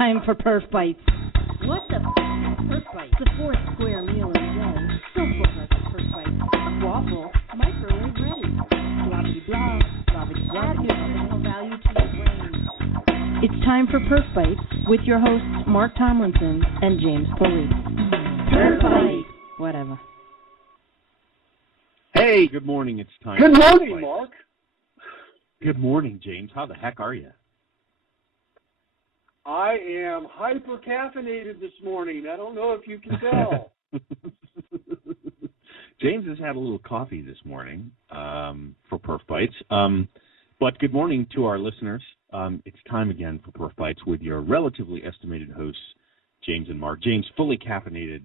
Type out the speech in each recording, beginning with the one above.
time for PerfBytes. What the f*** is PerfBytes? The fourth square meal of the day. Don't book us at PerfBytes. Waffle, microwave ready. Blobbity blob, blobbity blob. Add nutritional value to your brain. It's time for PerfBytes with your hosts Mark Tomlinson and James Pulley. PerfBytes. Whatever. Hey, good morning. It's time. Good morning, Mark. Good morning, James. How the heck are you? I am hyper-caffeinated this morning. I don't know if you can tell. James has had a little coffee this morning for PerfBytes. But good morning to our listeners. It's time again for PerfBytes with your relatively estimated hosts, James and Mark. James, fully caffeinated,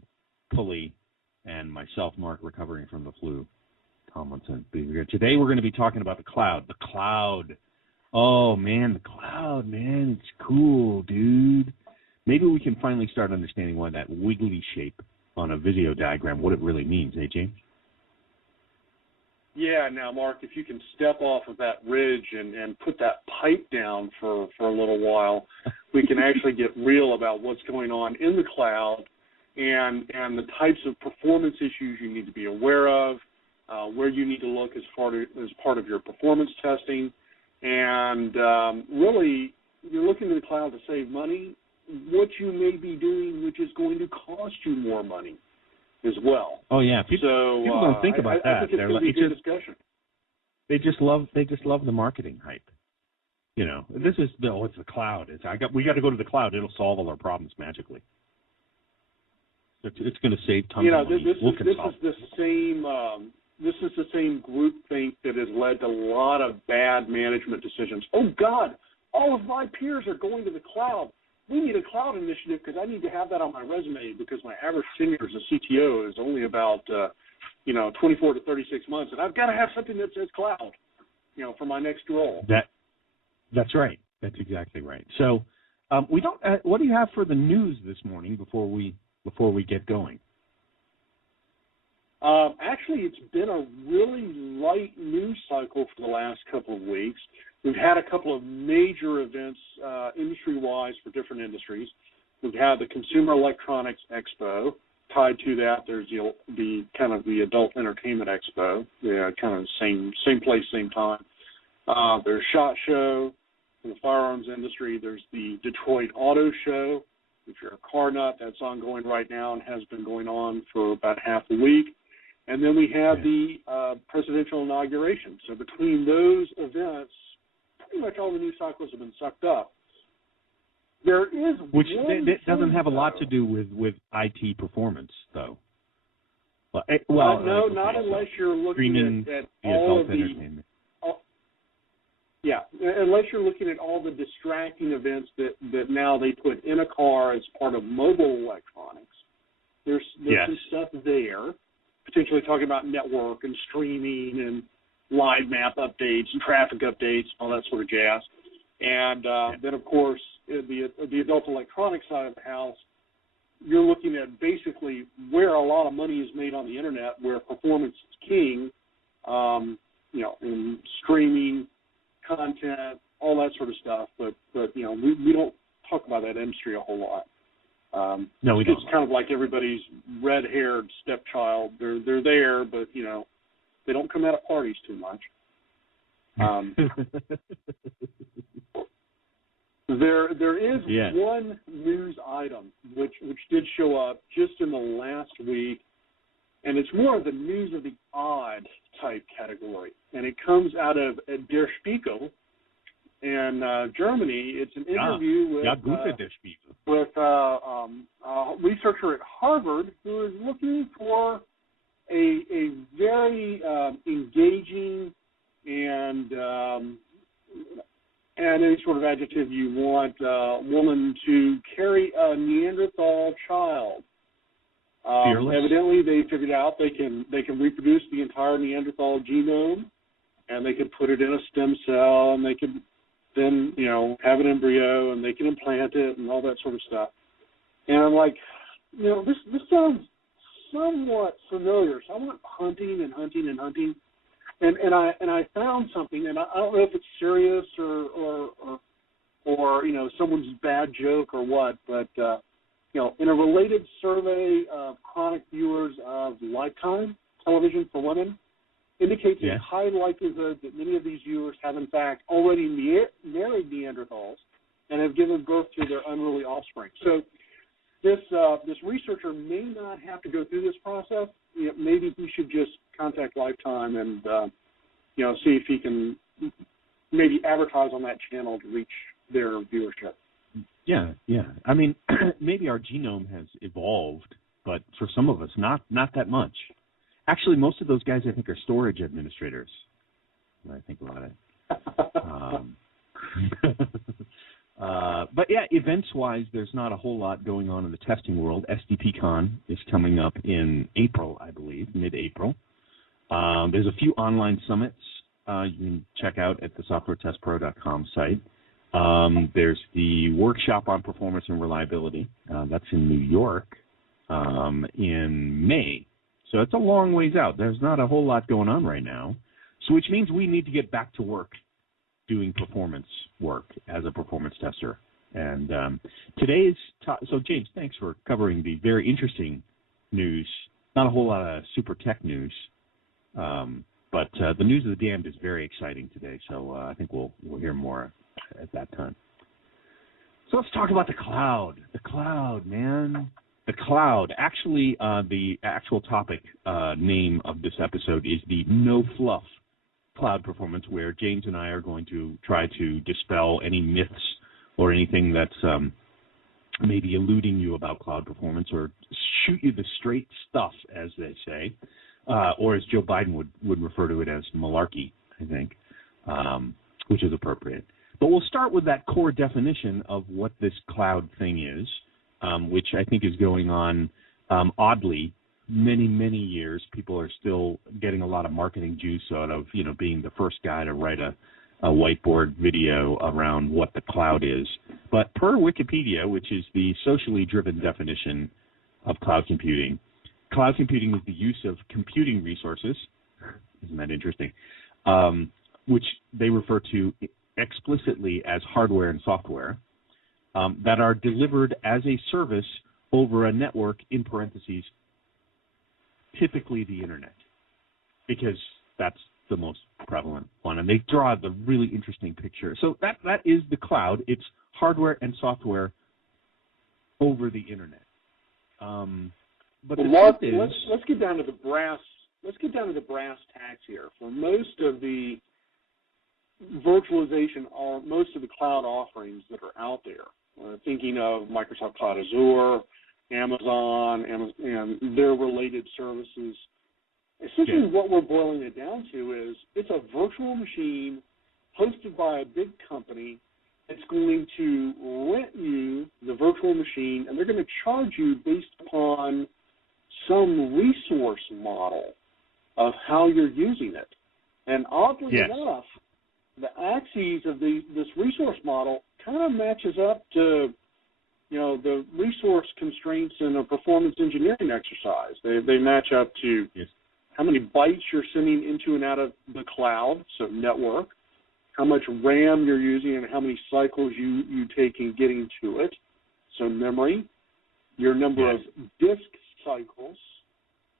Pulley, and myself, Mark, recovering from the flu. Tomlinson. Today we're going to be talking about the cloud. The cloud. Oh, man, the cloud, man. It's cool, dude. Maybe we can finally start understanding why that wiggly shape on a video diagram, what it really means, eh, James? Yeah, now, Mark, if you can step off of that ridge and put that pipe down for a little while, we can actually get real about what's going on in the cloud and the types of performance issues you need to be aware of, where you need to look as part of your performance testing. And really, you're looking to the cloud to save money, what you may be doing, which is going to cost you more money as well. Oh, yeah. People don't think about that. I think it's going to be a good discussion. They just love the marketing hype. You know, it's the cloud. We got to go to the cloud. It'll solve all our problems magically. It's going to save tons of money. This is the same groupthink that has led to a lot of bad management decisions. Oh, God, all of my peers are going to the cloud. We need a cloud initiative because I need to have that on my resume because my average tenure as a CTO is only about, 24 to 36 months, and I've got to have something that says cloud, for my next role. That's right. That's exactly right. So we don't. What do you have for the news this morning before we get going? Actually, it's been a really light news cycle for the last couple of weeks. We've had a couple of major events industry-wise for different industries. We've had the Consumer Electronics Expo. Tied to that, there's the Adult Entertainment Expo. Yeah, kind of the same place, same time. There's SHOT Show for the firearms industry. There's the Detroit Auto Show. If you're a car nut, that's ongoing right now and has been going on for about half a week. And then we have the presidential inauguration. So between those events, pretty much all the news cycles have been sucked up. There is which doesn't have a lot to do with IT performance, though. No, not unless you're looking at all of unless you're looking at all the distracting events that now they put in a car as part of mobile electronics. There's some stuff there, potentially talking about network and streaming and live map updates and traffic updates, all that sort of jazz. And then, of course, the adult electronics side of the house, you're looking at basically where a lot of money is made on the internet, where performance is king, in streaming, content, all that sort of stuff. But we don't talk about that industry a whole lot. No, we don't. It's kind of like everybody's red-haired stepchild. They're there, but they don't come out at parties too much. There is one news item which did show up just in the last week, and it's more of the news of the odd type category, and it comes out of Der Spiegel in Germany. It's an interview with a researcher at Harvard who is looking for a very engaging and any sort of adjective you want, woman to carry a Neanderthal child. Evidently, they figured out they can reproduce the entire Neanderthal genome, and they can put it in a stem cell, and they can then have an embryo, and they can implant it, and all that sort of stuff. And I'm like, this sounds somewhat familiar. So I went hunting. And I found something, and I don't know if it's serious or or someone's bad joke or what, but in a related survey of chronic viewers of Lifetime television for women, indicates a high likelihood that many of these viewers have in fact already married Neanderthals and have given birth to their unruly offspring. So this researcher may not have to go through this process. Maybe he should just contact Lifetime and see if he can maybe advertise on that channel to reach their viewership. Yeah. I mean, maybe our genome has evolved, but for some of us, not that much. Actually, most of those guys, I think, are storage administrators, when I think about it. But yeah, events-wise, there's not a whole lot going on in the testing world. SDPCon is coming up in April, I believe, mid-April. There's a few online summits you can check out at the softwaretestpro.com site. There's the workshop on performance and reliability. That's in New York in May. So it's a long ways out. There's not a whole lot going on right now, so which means we need to get back to work doing performance work as a performance tester. And today's so James, thanks for covering the very interesting news. Not a whole lot of super tech news, but the news of the damned is very exciting today. So I think we'll hear more at that time. So let's talk about the cloud. The cloud, man. The cloud. Actually, the actual topic name of this episode is the No-Fluff Cloud Performance, where James and I are going to try to dispel any myths or anything that's maybe eluding you about cloud performance, or shoot you the straight stuff, as they say, or as Joe Biden would refer to it as malarkey, I think, which is appropriate. But we'll start with that core definition of what this cloud thing is, which I think is going on oddly many, many years. People are still getting a lot of marketing juice out of, being the first guy to write a whiteboard video around what the cloud is. But per Wikipedia, which is the socially driven definition of cloud computing is the use of computing resources, isn't that interesting, which they refer to explicitly as hardware and software, that are delivered as a service over a network, in parentheses, typically the internet, because that's the most prevalent one. And they draw the really interesting picture. So that is the cloud. It's hardware and software over the internet. But well, Mark, let's get down to the brass. Let's get down to the brass tacks here. For most of the virtualization or most of the cloud offerings that are out there, thinking of Microsoft Cloud Azure, Amazon, and their related services, essentially what we're boiling it down to is it's a virtual machine hosted by a big company that's going to rent you the virtual machine, and they're going to charge you based upon some resource model of how you're using it. And oddly enough, the axes of this resource model kind of matches up to, the resource constraints in a performance engineering exercise. They match up to how many bytes you're sending into and out of the cloud, so network, how much RAM you're using, and how many cycles you take in getting to it, so memory, your number of disk cycles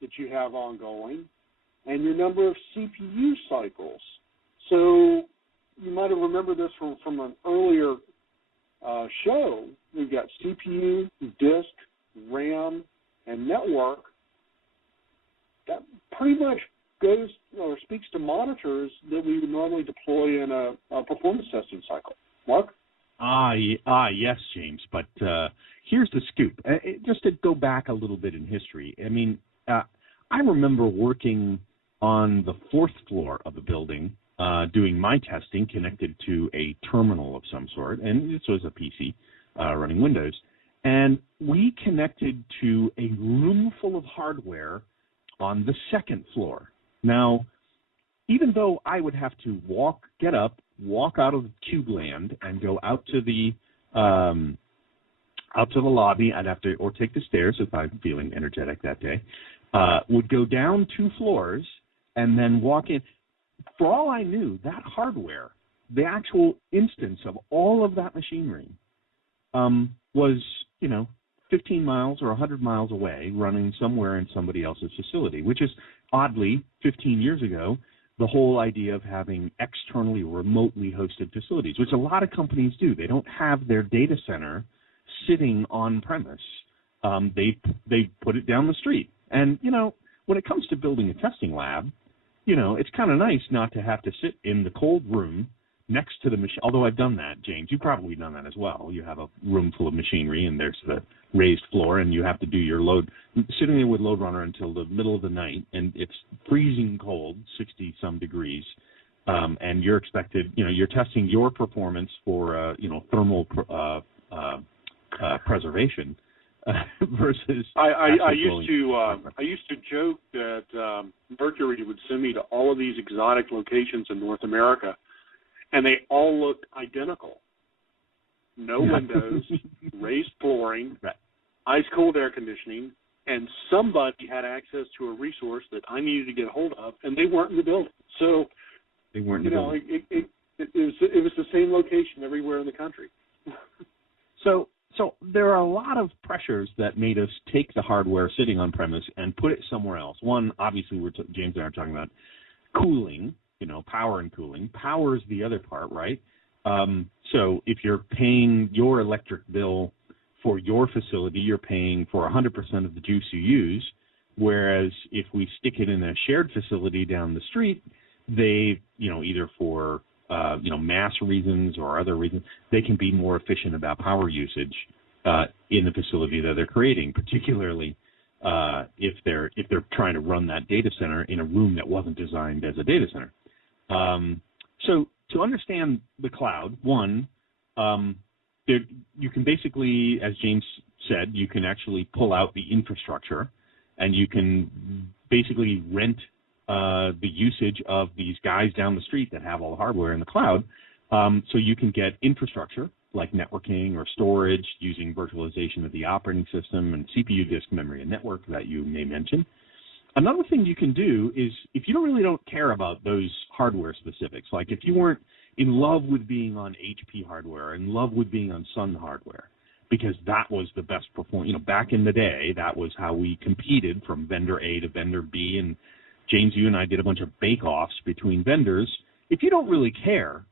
that you have ongoing, and your number of CPU cycles. So you might have remembered this from an earlier show. We've got CPU, disk, RAM, and network. That pretty much goes or speaks to monitors that we would normally deploy in a performance testing cycle. Mark? Yes, James. But here's the scoop. Just to go back a little bit in history, I mean, I remember working on the fourth floor of a building doing my testing connected to a terminal of some sort, and this was a PC running Windows. And we connected to a room full of hardware on the second floor. Now, even though I would have to get up, walk out of cube land, and go out to the lobby, I'd have to, or take the stairs if I'm feeling energetic that day, would go down 2 floors and then walk in. For all I knew, that hardware the actual instance of all of that machinery was, 15 miles or 100 miles away, running somewhere in somebody else's facility, which is oddly, 15 years ago, the whole idea of having externally remotely hosted facilities, which a lot of companies do. They don't have their data center sitting on premise. They put it down the street. And, when it comes to building a testing lab, it's kind of nice not to have to sit in the cold room next to the machine. Although I've done that, James. You've probably done that as well. You have a room full of machinery, and there's the raised floor, and you have to do your load, sitting there with Load Runner until the middle of the night, and it's freezing cold, 60-some degrees, and you're expected, you're testing your performance for, thermal preservation versus. I used to joke that Mercury would send me to all of these exotic locations in North America, and they all looked identical. No windows, raised flooring, right, ice-cold air conditioning, and somebody had access to a resource that I needed to get a hold of, and they weren't in the building. So, they weren't in the building. It was the same location everywhere in the country. So there are a lot of pressures that made us take the hardware sitting on premise and put it somewhere else. One, obviously, James and I are talking about cooling, power and cooling. Power is the other part, right? So if you're paying your electric bill for your facility, you're paying for 100% of the juice you use, whereas if we stick it in a shared facility down the street, they, either for mass reasons or other reasons, they can be more efficient about power usage in the facility that they're creating, particularly if they're trying to run that data center in a room that wasn't designed as a data center. So to understand the cloud, one, you can basically, as James said, you can actually pull out the infrastructure, and you can basically rent the usage of these guys down the street that have all the hardware in the cloud. So you can get infrastructure like networking or storage using virtualization of the operating system and CPU disk memory and network that you may mention. Another thing you can do is, if you really don't care about those hardware specifics, like if you weren't in love with being on HP hardware, in love with being on Sun hardware, because that was the best performance, back in the day, that was how we competed from vendor A to vendor B, and James, you and I did a bunch of bake-offs between vendors. If you don't really care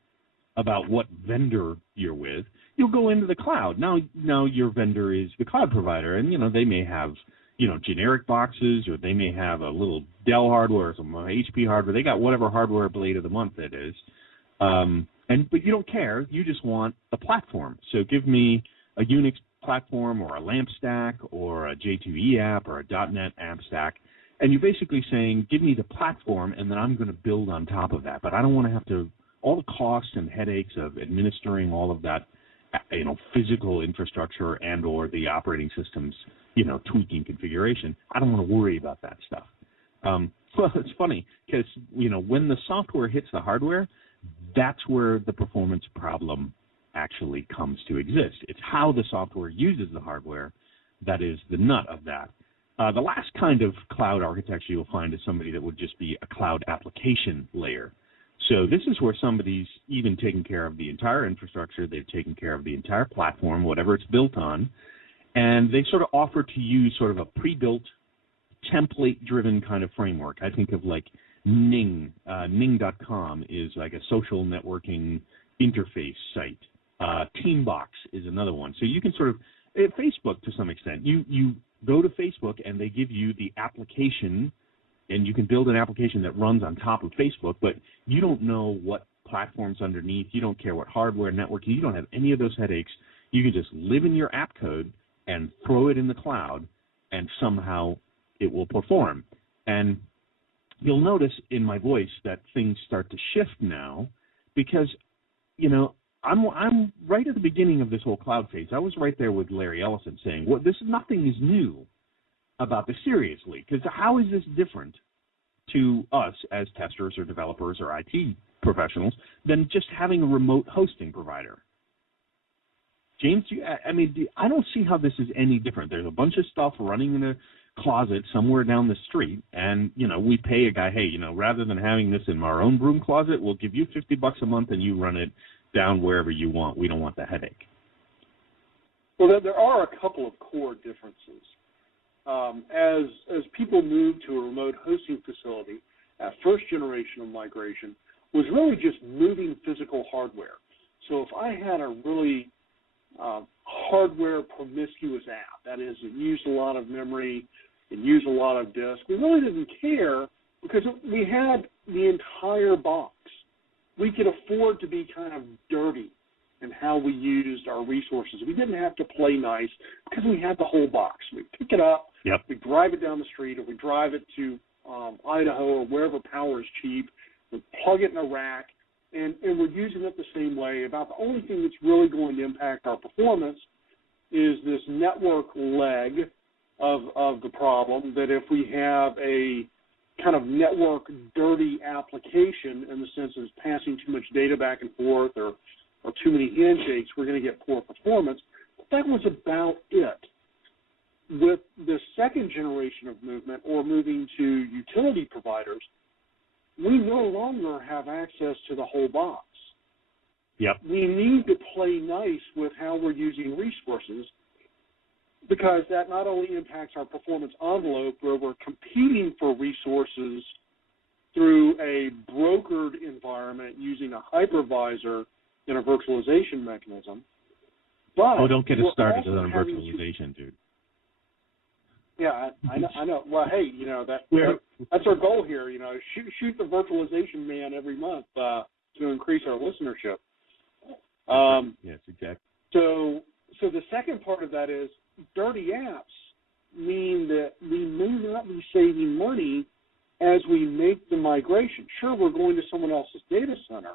about what vendor you're with, you'll go into the cloud. Now your vendor is the cloud provider, and, they may have, generic boxes, or they may have a little Dell hardware or some HP hardware. They got whatever hardware blade of the month it is. But you don't care. You just want the platform. So give me a Unix platform or a LAMP stack or a J2E app or a .NET app stack. And you're basically saying, give me the platform, and then I'm going to build on top of that. But I don't want to have to, all the costs and headaches of administering all of that, physical infrastructure and or the operating system's, tweaking configuration. I don't want to worry about that stuff. Well, it's funny because, when the software hits the hardware, that's where the performance problem actually comes to exist. It's how the software uses the hardware that is the nut of that. The last kind of cloud architecture you'll find is somebody that would just be a cloud application layer. So this is where somebody's even taken care of the entire infrastructure, they've taken care of the entire platform, whatever it's built on, and they sort of offer to use sort of a pre-built, template-driven kind of framework. I think of like Ning. Ning.com is like a social networking interface site. Teambox is another one. So you can sort of, Facebook to some extent, you go to Facebook and they give you the application, and you can build an application that runs on top of Facebook, but you don't know what platforms underneath. You don't care what hardware, networking. You don't have any of those headaches. You can just live in your app code and throw it in the cloud, and somehow it will perform. And you'll notice in my voice that things start to shift now because, I'm right at the beginning of this whole cloud phase. I was right there with Larry Ellison saying, well, nothing is new about this seriously, because how is this different to us as testers or developers or IT professionals than just having a remote hosting provider? James, I don't see how this is any different. There's a bunch of stuff running in a closet somewhere down the street, and, we pay a guy, hey, rather than having this in our own broom closet, we'll give you $50 a month and you run it down wherever you want. We don't want the headache. Well, there are a couple of core differences. As people move to a remote hosting facility, that first generation of migration was really just moving physical hardware. So if I had a really hardware promiscuous app, that is, it used a lot of memory, it used a lot of disk, we really didn't care because we had the entire box. We could afford to be kind of dirty in how we used our resources. We didn't have to play nice because we had the whole box. We pick it up, we drive it down the street, or we drive it to Idaho or wherever power is cheap, we plug it in a rack, and we're using it the same way. About the only thing that's really going to impact our performance is this network leg of the problem, that if we have a kind of network dirty application in the sense of it's passing too much data back and forth or too many handshakes, we're going to get poor performance. But that was about it. With the second generation of movement, or moving to utility providers, we no longer have access to the whole box. Yep. We need to play nice with how we're using resources, because that not only impacts our performance envelope, where we're competing for resources through a brokered environment using a hypervisor in a virtualization mechanism, but don't get us started on virtualization, dude. Yeah, I know. Well, hey, that's our goal here. Shoot the virtualization man every month to increase our listenership. Yes, exactly. So the second part of that is dirty apps mean that we may not be saving money as we make the migration. Sure, we're going to someone else's data center,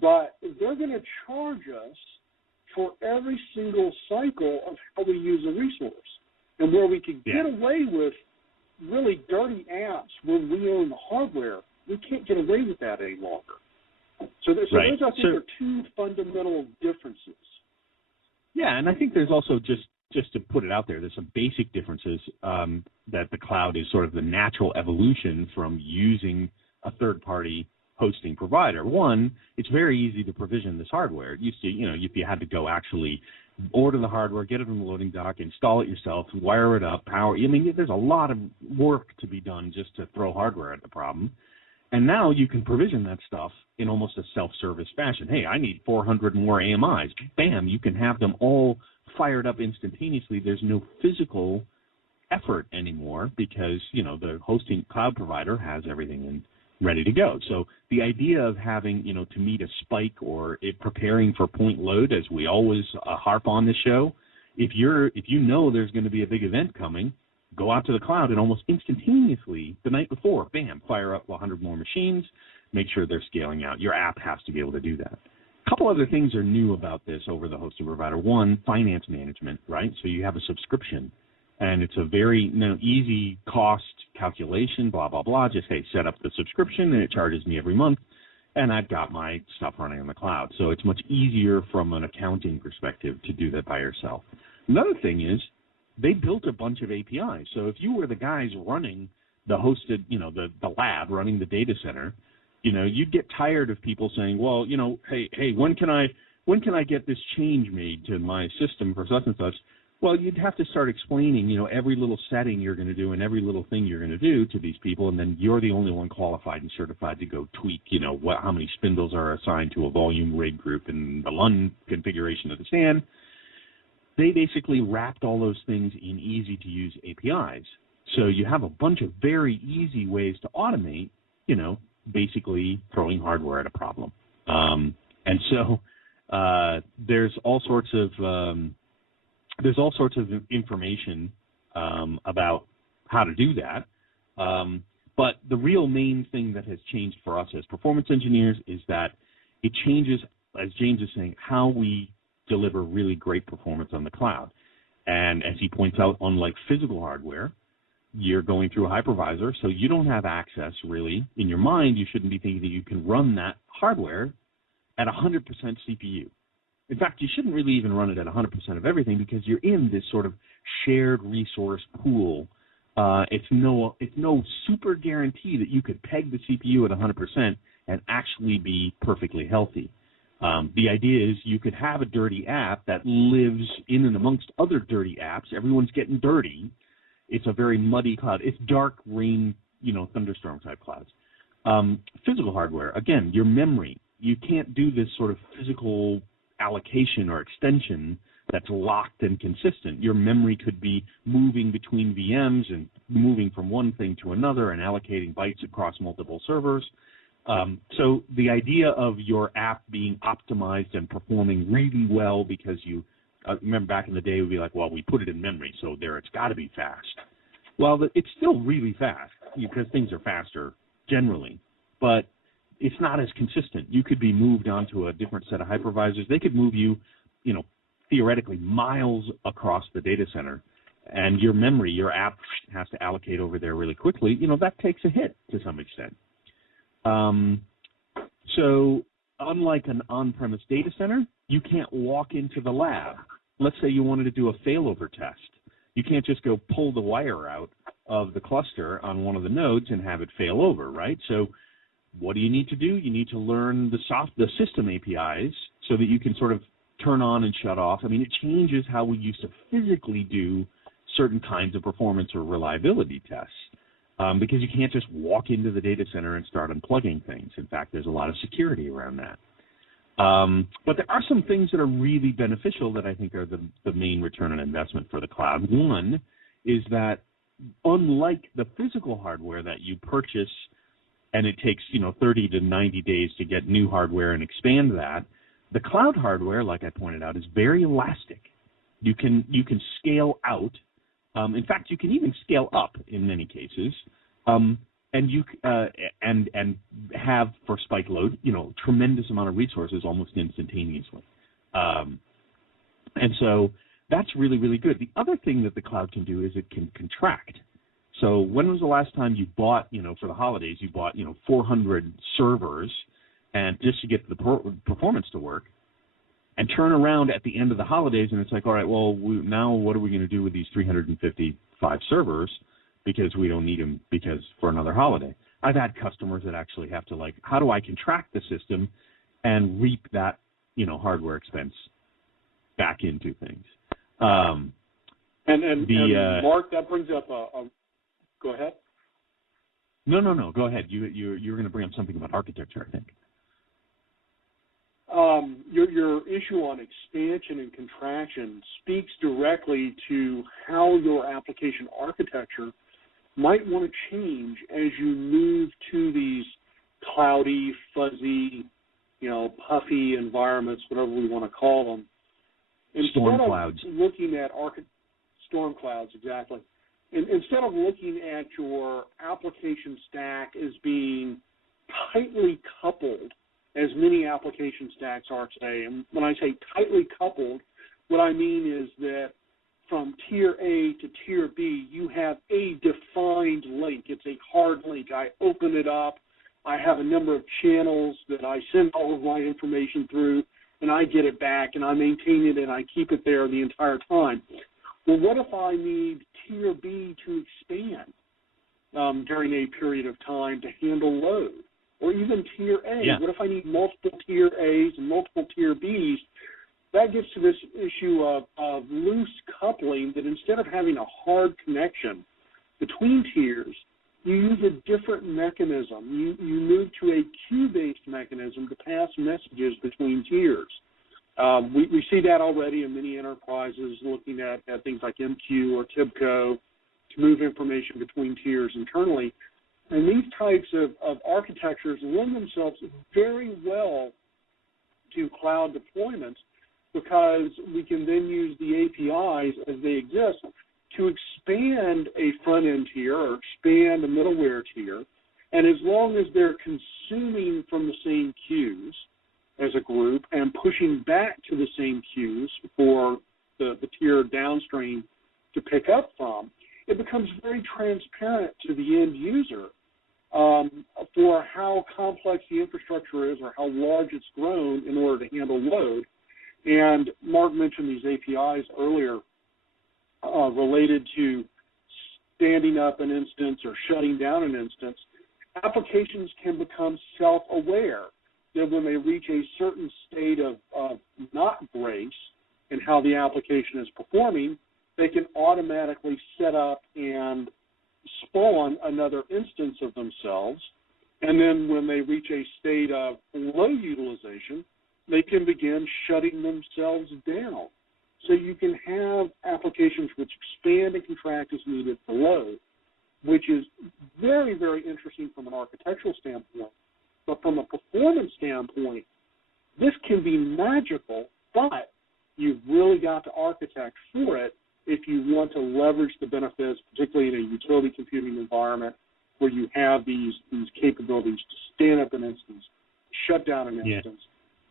but they're going to charge us for every single cycle of how we use a resource. And where we could get away with really dirty apps when we own the hardware, we can't get away with that any longer. So those, I think, are two fundamental differences. Yeah, and I think there's also, just to put it out there, there's some basic differences that the cloud is sort of the natural evolution from using a third-party hosting provider. One, it's very easy to provision this hardware. It used to, if you had to go actually order the hardware, get it on the loading dock, install it yourself, wire it up, power. I mean, there's a lot of work to be done just to throw hardware at the problem. And now you can provision that stuff in almost a self-service fashion. Hey, I need 400 more AMIs. Bam, you can have them all fired up instantaneously. There's no physical effort anymore because, the hosting cloud provider has everything in ready to go. So the idea of having, to meet a spike or preparing for point load, as we always harp on the show, if you know there's going to be a big event coming, go out to the cloud and almost instantaneously the night before, bam, fire up 100 more machines, make sure they're scaling out. Your app has to be able to do that. A couple other things are new about this over the hosting provider. One, finance management, right? So you have a subscription. And it's a very easy cost calculation, blah, blah, blah. Just, hey, set up the subscription, and it charges me every month, and I've got my stuff running on the cloud. So it's much easier from an accounting perspective to do that by yourself. Another thing is they built a bunch of APIs. So if you were the guys running the hosted, the lab, running the data center, you'd get tired of people saying, well, hey, when can I get this change made to my system for such and such? Well, you'd have to start explaining, every little setting you're going to do and every little thing you're going to do to these people, and then you're the only one qualified and certified to go tweak, how many spindles are assigned to a volume rig group and the LUN configuration of the stand. They basically wrapped all those things in easy-to-use APIs. So you have a bunch of very easy ways to automate, basically throwing hardware at a problem. And so there's all sorts of information about how to do that. But the real main thing that has changed for us as performance engineers is that it changes, as James is saying, how we deliver really great performance on the cloud. And as he points out, unlike physical hardware, you're going through a hypervisor, so you don't have access really. In your mind, you shouldn't be thinking that you can run that hardware at 100% CPU. In fact, you shouldn't really even run it at 100% of everything because you're in this sort of shared resource pool It's no super guarantee that you could peg the CPU at 100% and actually be perfectly healthy. The idea is you could have a dirty app that lives in and amongst other dirty apps. Everyone's getting dirty. It's a very muddy cloud. It's dark rain, thunderstorm type clouds. Physical hardware, again, your memory. You can't do this sort of physical allocation or extension that's locked and consistent. Your memory could be moving between VMs and moving from one thing to another and allocating bytes across multiple servers. So the idea of your app being optimized and performing really well because you remember back in the day, we'd be like, well, we put it in memory, so it's got to be fast. Well, it's still really fast because things are faster generally, but it's not as consistent. You could be moved onto a different set of hypervisors. They could move you, theoretically miles across the data center, and your memory, your app has to allocate over there really quickly. That takes a hit to some extent. So unlike an on-premise data center, you can't walk into the lab. Let's say you wanted to do a failover test. You can't just go pull the wire out of the cluster on one of the nodes and have it fail over, right? So what do you need to do? You need to learn the system APIs so that you can sort of turn on and shut off. I mean, it changes how we used to physically do certain kinds of performance or reliability tests. Because you can't just walk into the data center and start unplugging things. In fact, there's a lot of security around that. But there are some things that are really beneficial that I think are the main return on investment for the cloud. One is that unlike the physical hardware that you purchase and it takes 30 to 90 days to get new hardware and expand that, the cloud hardware, like I pointed out, is very elastic. You can scale out. In fact, you can even scale up in many cases, and you and have for spike load, tremendous amount of resources almost instantaneously, and so that's really, really good. The other thing that the cloud can do is it can contract. So when was the last time you bought, for the holidays, you bought 400 servers, and just to get the performance to work? And turn around at the end of the holidays, and it's like, all right, well, now what are we going to do with these 355 servers because we don't need them for another holiday? I've had customers that actually have to how do I contract the system and reap that, hardware expense back into things? And Mark, that brings up go ahead. No, go ahead. You were going to bring up something about architecture, I think. Your issue on expansion and contraction speaks directly to how your application architecture might want to change as you move to these cloudy, fuzzy, puffy environments, whatever we want to call them. Storm clouds. Storm clouds, exactly. Instead of looking at your application stack as being tightly coupled, as many application stacks are today. And when I say tightly coupled, what I mean is that from tier A to tier B, you have a defined link. It's a hard link. I open it up. I have a number of channels that I send all of my information through, and I get it back, and I maintain it, and I keep it there the entire time. Well, what if I need tier B to expand during a period of time to handle load? Or even tier A. Yeah. What if I need multiple tier A's and multiple tier B's? That gets to this issue of loose coupling, that instead of having a hard connection between tiers, you use a different mechanism. You move to a queue-based mechanism to pass messages between tiers. We see that already in many enterprises looking at things like MQ or TIBCO to move information between tiers internally. And these types of architectures lend themselves very well to cloud deployments because we can then use the APIs as they exist to expand a front-end tier or expand a middleware tier. And as long as they're consuming from the same queues as a group and pushing back to the same queues for the tier downstream to pick up from, it becomes very transparent to the end user for how complex the infrastructure is or how large it's grown in order to handle load. And Mark mentioned these APIs earlier related to standing up an instance or shutting down an instance, applications can become self-aware that when they reach a certain state of not grace in how the application is performing, they can automatically set up and spawn another instance of themselves. And then when they reach a state of low utilization, they can begin shutting themselves down. So you can have applications which expand and contract as needed for load, which is very, very interesting from an architectural standpoint. But from a performance standpoint, this can be magical, but you've really got to architect for it if you want to leverage the benefits, particularly in a utility computing environment where you have these capabilities to stand up an instance, shut down an instance,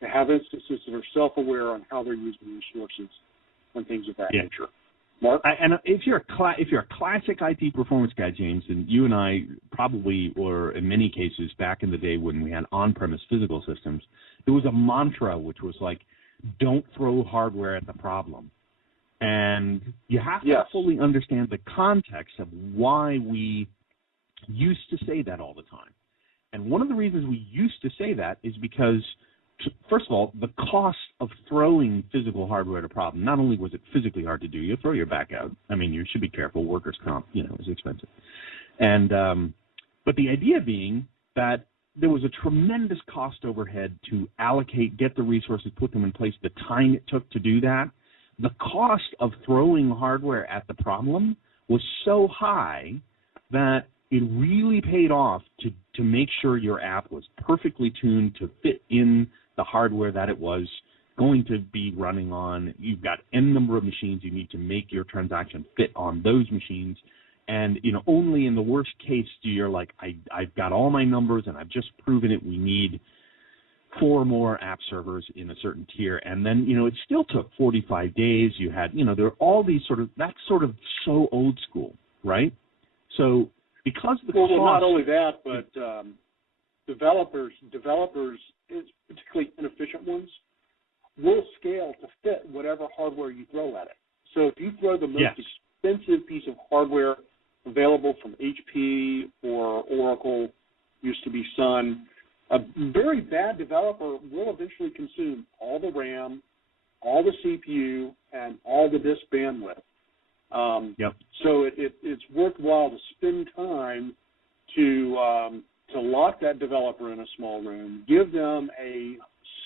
to have instances that are self-aware on how they're using resources and things of that nature. Mark? And if you're a classic IT performance guy, James, and you and I probably, or in many cases back in the day when we had on-premise physical systems, there was a mantra which was like, don't throw hardware at the problem. And you have to fully understand the context of why we used to say that all the time. And one of the reasons we used to say that is because, first of all, the cost of throwing physical hardware at a problem, not only was it physically hard to do, you throw your back out. I mean, you should be careful. Workers' comp, is expensive. And but the idea being that there was a tremendous cost overhead to allocate, get the resources, put them in place, the time it took to do that. The cost of throwing hardware at the problem was so high that it really paid off to make sure your app was perfectly tuned to fit in the hardware that it was going to be running on. You've got N number of machines. You need to make your transaction fit on those machines. And, only in the worst case do you're like, I've got all my numbers and I've just proven it. We need 4 more app servers in a certain tier. And then, it still took 45 days. You had, there were all these that's sort of so old school, right? So because the cost... Well, not only that, but developers, particularly inefficient ones, will scale to fit whatever hardware you throw at it. So if you throw the most expensive piece of hardware available from HP or Oracle, used to be Sun, a very bad developer will eventually consume all the RAM, all the CPU, and all the disk bandwidth. So it's worthwhile to spend time to lock that developer in a small room, give them a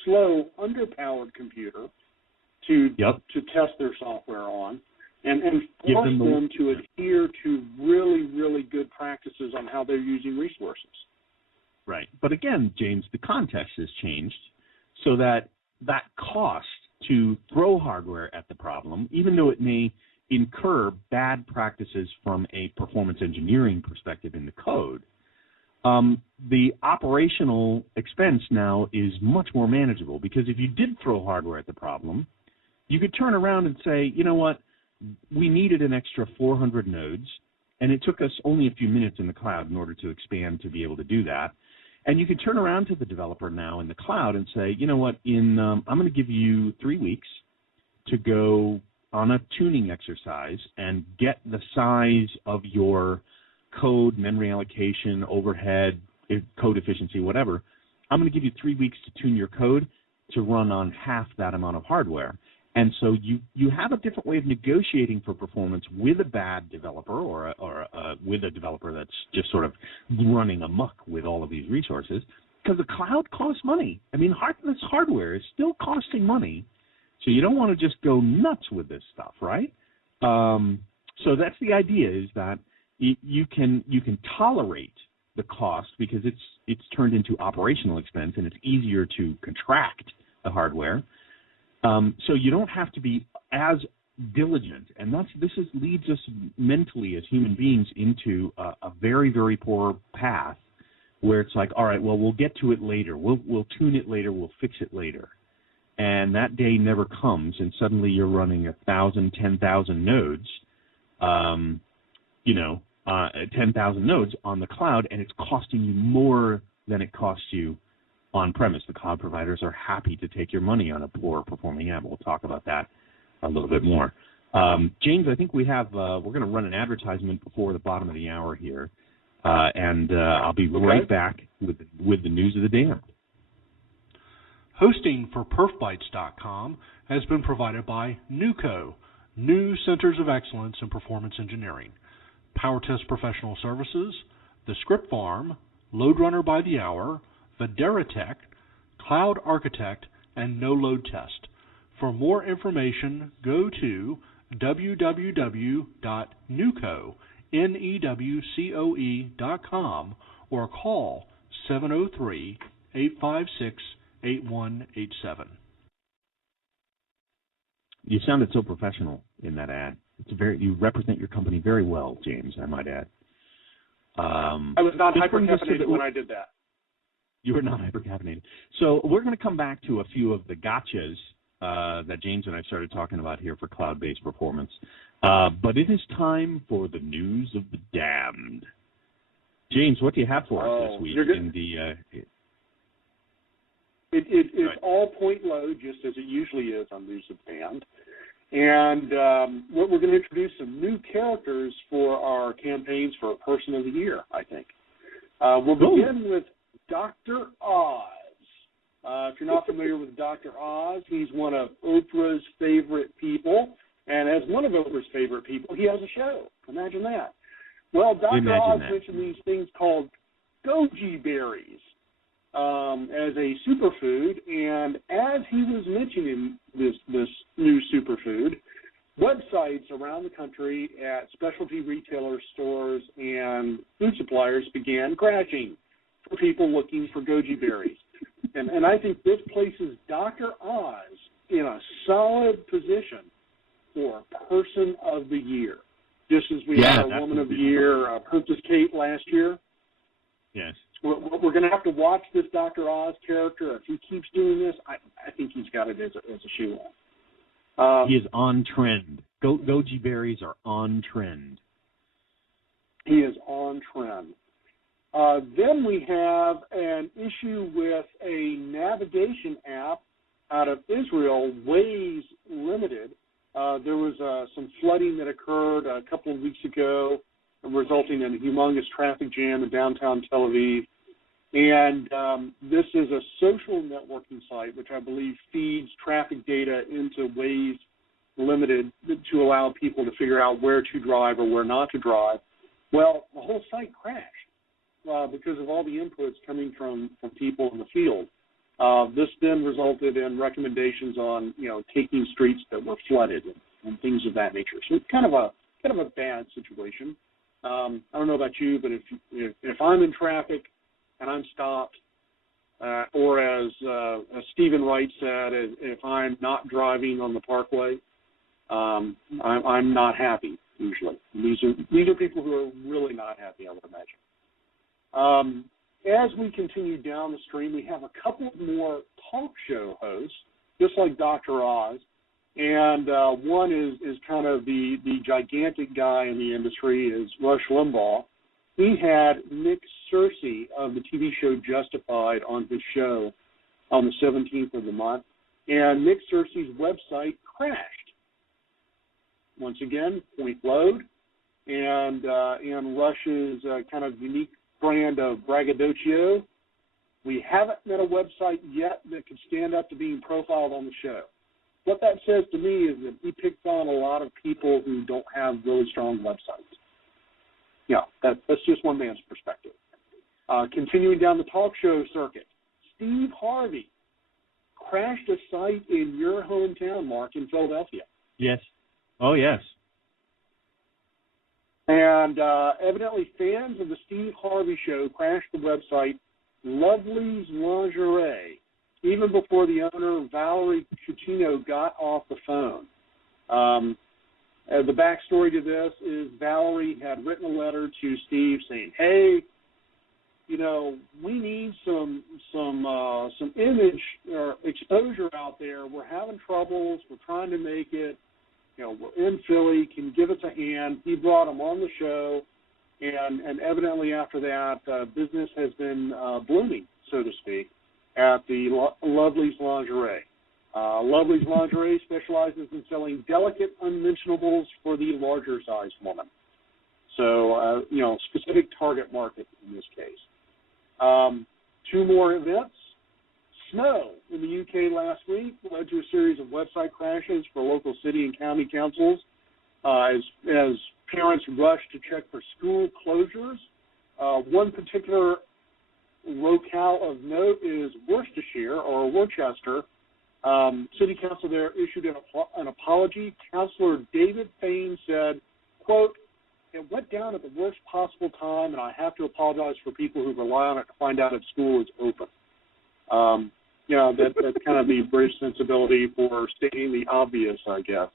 slow, underpowered computer to test their software on, and force them to adhere to really, really good practices on how they're using resources. Right. But again, James, the context has changed so that cost to throw hardware at the problem, even though it may incur bad practices from a performance engineering perspective in the code, the operational expense now is much more manageable, because if you did throw hardware at the problem, you could turn around and say, you know what, we needed an extra 400 nodes, and it took us only a few minutes in the cloud in order to expand to be able to do that. And you can turn around to the developer now in the cloud and say, you know what, I'm going to give you 3 weeks to go on a tuning exercise and get the size of your code, memory allocation, overhead, code efficiency, whatever. I'm going to give you 3 weeks to tune your code to run on half that amount of hardware. And so you have a different way of negotiating for performance with a bad developer or with a developer that's just sort of running amok with all of these resources, because the cloud costs money. I mean, this hardware is still costing money, so you don't want to just go nuts with this stuff, right? So that's the idea, is that you can tolerate the cost because it's turned into operational expense, and it's easier to contract the hardware. So you don't have to be as diligent, and this leads us mentally as human beings into a very, very poor path where it's like, all right, well, we'll get to it later. We'll tune it later. We'll fix it later. And that day never comes, and suddenly you're running 1,000, 10,000 nodes, 10,000 nodes on the cloud, and it's costing you more than it costs you on-premise. The cloud providers are happy to take your money on a poor performing app. We'll talk about that a little bit more. James, I think we have we're going to run an advertisement before the bottom of the hour here, and I'll be right back with the news of the damned. Hosting for PerfBytes.com has been provided by NUCO, New Centers of Excellence in Performance Engineering, PowerTest Professional Services, The Script Farm, LoadRunner by the Hour, Videratech, Cloud Architect, and No Load Test. For more information, go to www.newcoe.com or call 703-856-8187. You sounded so professional in that ad. You represent your company very well, James, I might add. I was not hyper-caffeinated when I did that. You were not hyper-caffeinated. So we're going to come back to a few of the gotchas that James and I started talking about here for cloud-based performance. But it is time for the news of the damned. James, what do you have for us this week? It's all point load, just as it usually is on News of the Damned. And we're going to introduce some new characters for our campaigns for Person of the Year, I think. We'll begin with Dr. Oz. If you're not familiar with Dr. Oz, he's one of Oprah's favorite people. And as one of Oprah's favorite people, he has a show. Imagine that. Well, Dr. Oz mentioned these things called goji berries as a superfood. And as he was mentioning this new superfood, websites around the country at specialty retailer stores and food suppliers began crashing for people looking for goji berries. And I think this places Dr. Oz in a solid position for Person of the Year. Just as we had our Woman of the Year, Princess Kate, last year. Yes. We're going to have to watch this Dr. Oz character. If he keeps doing this, I think he's got it as a shoe-on. He is on trend. Goji berries are on trend. He is on trend. Then we have an issue with a navigation app out of Israel, Waze Limited. There was some flooding that occurred a couple of weeks ago, resulting in a humongous traffic jam in downtown Tel Aviv. And this is a social networking site, which I believe feeds traffic data into Waze Limited to allow people to figure out where to drive or where not to drive. Well, the whole site crashed because of all the inputs coming from people in the field. This then resulted in recommendations on, taking streets that were flooded and things of that nature. So it's kind of a bad situation. I don't know about you, but if I'm in traffic and I'm stopped, or as Stephen Wright said, if I'm not driving on the parkway, I'm not happy usually. These are people who are really not happy, I would imagine. As we continue down the stream, we have a couple more talk show hosts, just like Dr. Oz, and one is kind of the gigantic guy in the industry is Rush Limbaugh. He had Nick Searcy of the TV show Justified on his show on the 17th of the month, and Nick Searcy's website crashed. Once again, point load, and Rush's kind of unique brand of braggadocio. We haven't met a website yet that could stand up to being profiled on the show. What that says to me is that he picks on a lot of people who don't have really strong websites. Yeah, that's just one man's perspective. Continuing down the talk show circuit, Steve Harvey crashed a site in your hometown, Mark, in Philadelphia. Yes. Oh, yes. And evidently fans of the Steve Harvey Show crashed the website Lovely's Lingerie, even before the owner, Valerie Cucino, got off the phone. The backstory to this is Valerie had written a letter to Steve saying, hey, we need some image or exposure out there. We're having troubles. We're trying to make it. We're in Philly. Can you give us a hand? He brought him on the show, and evidently after that, business has been blooming, so to speak, at the Lovely's Lingerie. Lovely's Lingerie specializes in selling delicate unmentionables for the larger-sized woman. So, specific target market in this case. 2 more events. Snow in the UK last week led to a series of website crashes for local city and county councils as parents rushed to check for school closures. One particular locale of note is Worcestershire or Worcester. City council there issued an apology. Councillor David Fain said, quote, "It went down at the worst possible time, and I have to apologize for people who rely on it to find out if school is open." That's kind of the British sensibility for stating the obvious, I guess.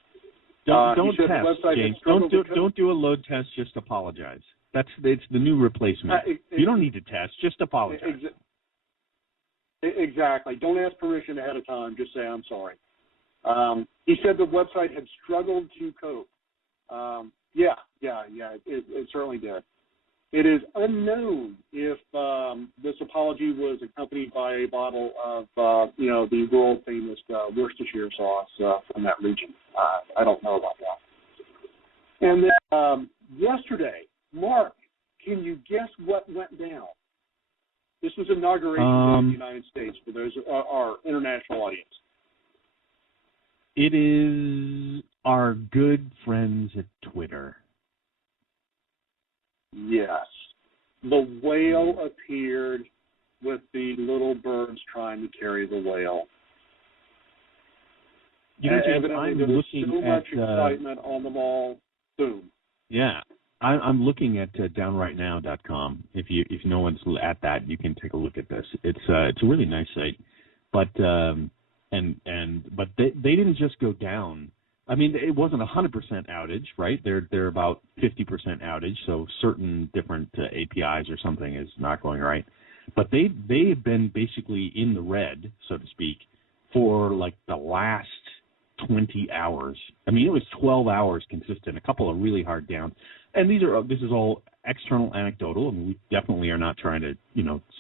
Don't test, James. Don't do a load test. Just apologize. It's the new replacement. You don't need to test. Just apologize. Exactly. Don't ask permission ahead of time. Just say, "I'm sorry." He said the website had struggled to cope. It certainly did. It is unknown if this apology was accompanied by a bottle of, the world-famous Worcestershire sauce from that region. I don't know about that. And then yesterday, Mark, can you guess what went down? This was inauguration day in the United States for those our international audience. It is our good friends at Twitter. Yes. The whale appeared with the little birds trying to carry the whale. I'm looking so at much excitement on the mall. Boom. Yeah. I'm looking at downrightnow.com. If no one's at that, you can take a look at this. It's a really nice site, but they didn't just go down. I mean, it wasn't 100% outage, right? They're about 50% outage, so certain different APIs or something is not going right. But they have been basically in the red, so to speak, for like the last 20 hours. I mean, it was 12 hours consistent, a couple of really hard downs. And this is all external anecdotal. I mean, we definitely are not trying to,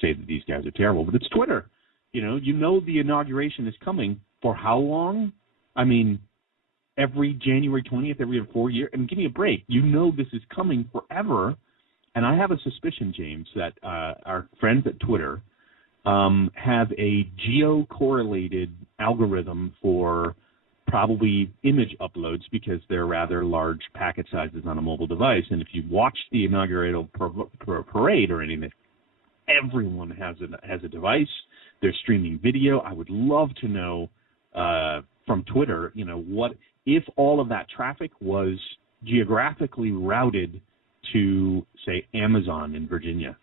say that these guys are terrible, but it's Twitter. The inauguration is coming for how long? I mean, every January 20th, every 4 years. I mean, give me a break. This is coming forever. And I have a suspicion, James, that our friends at Twitter have a geo-correlated algorithm for probably image uploads because they're rather large packet sizes on a mobile device. And if you watch the inaugural parade or anything, everyone has a device. They're streaming video. I would love to know from Twitter, what if all of that traffic was geographically routed to, say, Amazon in Virginia,